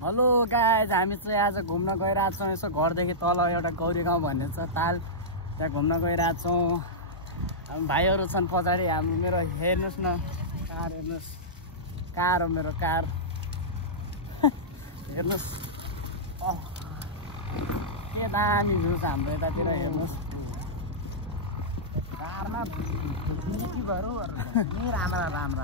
Hello guys, हामी चाहिँ आज घुम्न गइरहेको छौँ। यसो घरदेखि तल एउटा गौरी गाउँ भन्ने छ ताल, त्यहाँ घुम्न गइरहेको छौँ। हामी भाइहरू छन् पछाडि। हाम्रो मेरो हेर्नुहोस् न, कार हेर्नुहोस्, कार हो मेरो कार। हेर्नुहोस् के दामी भ्यू छ हाम्रो यतातिर। हेर्नुहोस्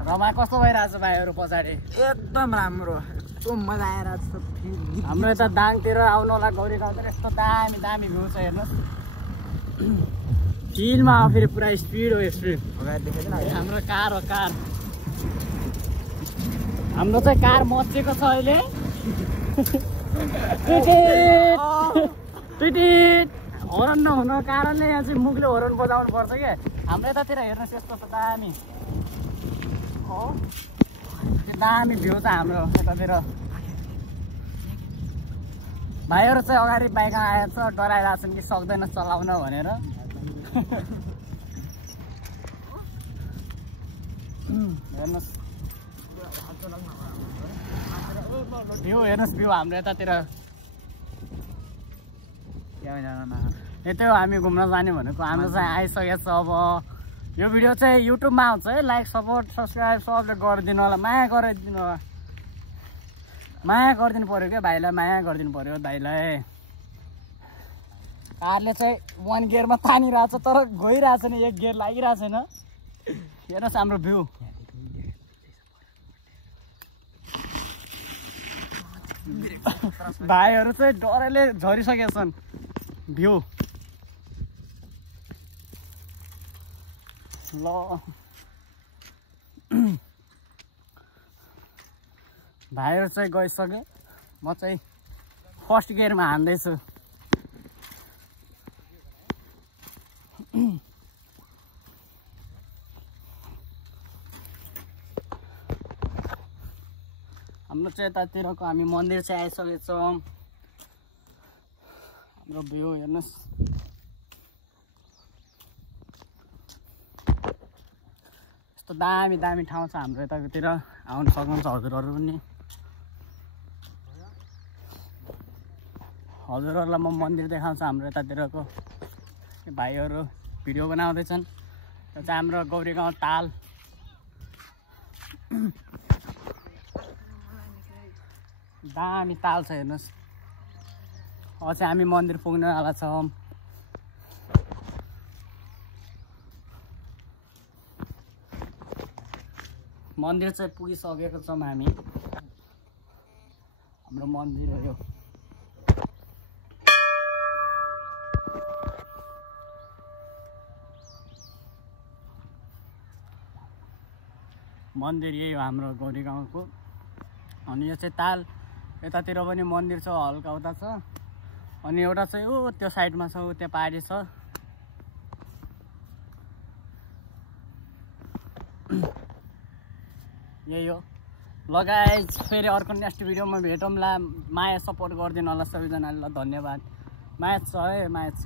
रमा कस्तो भइरहेछ भाइहरू पछाडि? एकदम राम्रो, एकदम मजा आइरहेछ। हाम्रो यता दाङतिर आउनु होला, गौरी गाउँतिर यस्तो दामी दामी भ्यू छ। हेर्नुहोस् फिल्डमा आऊ, फेरि पुरा स्पिड हो स्पिड। हाम्रो कार हो कार, हाम्रो चाहिँ कार मचेको छ अहिले। हरन नहुनुको कारणले यहाँ चाहिँ मुखले हरन बजाउनु पर्छ क्या। हाम्रो यतातिर हेर्नुहोस् यस्तो छ दामी हो, दामी भ्यू छ हाम्रो यतातिर। भाइहरू चाहिँ अगाडि बाइकमा आएर छ, डराइरहेको छन् कि सक्दैन चलाउन भनेर। हेर्नुहोस् भ्यू, हेर्नुहोस् भ्यू हाम्रो यतातिर। यतै हो हामी घुम्न जाने भनेको। हाम्रो चाहिँ आइसकेको छ। अब यो भिडियो चाहिँ युट्युबमा आउँछ है। लाइक सपोर्ट सब्सक्राइब सबले गरिदिनु होला, माया गरिदिनु होला। माया गरिदिनु पऱ्यो क्या भाइलाई, माया गरिदिनु पऱ्यो दाइलाई। कारले चाहिँ 1 गियरमा तानिरहेछ तर गइरहेछ नि, 1 गियर लागिरहेको छैन। हेर्नुहोस् हाम्रो भ्यू। भाइहरू चाहिँ डरले झरिसकेका छन्। भ्यू ल भाइहरू चाहिँ गइसके, म चाहिँ फर्स्ट गियरमा हान्दैछु। हाम्रो चाहिँ यतातिरको हामी मन्दिर चाहिँ आइसकेको छौँ। हाम्रो भ्यू हेर्नुहोस्, यस्तो दामी दामी ठाउँ छ हाम्रो यतातिर। आउनु सक्नुहुन्छ हजुरहरू पनि। हजुरहरूलाई म मन्दिर देखाउँछु हाम्रो यतातिरको। भाइहरू भिडियो बनाउँदैछन्। यो चाहिँ हाम्रो गौरी गाउँ ताल। दामी ताल छ हेर्नुहोस्। अब चाहिँ हामी मन्दिर पुग्नेवाला छौँ। मन्दिर चाहिँ पुगिसकेको छौँ हामी। हाम्रो मन्दिर हो यो। मन्दिर यही हो हाम्रो गौरी गाउँको। अनि यो चाहिँ ताल, यतातिर पनि मन्दिर छ, हल्का उता छ। अनि एउटा चाहिँ ऊ त्यो साइडमा छ, त्यो पहाडी छ। यही हो ल गाइज, फेरि अर्को नेक्स्ट भिडियोमा भेटौँला। माया सपोर्ट गरिदिनु होला सबैजनाले। ल धन्यवाद। म्याच छ है, म्याच छ।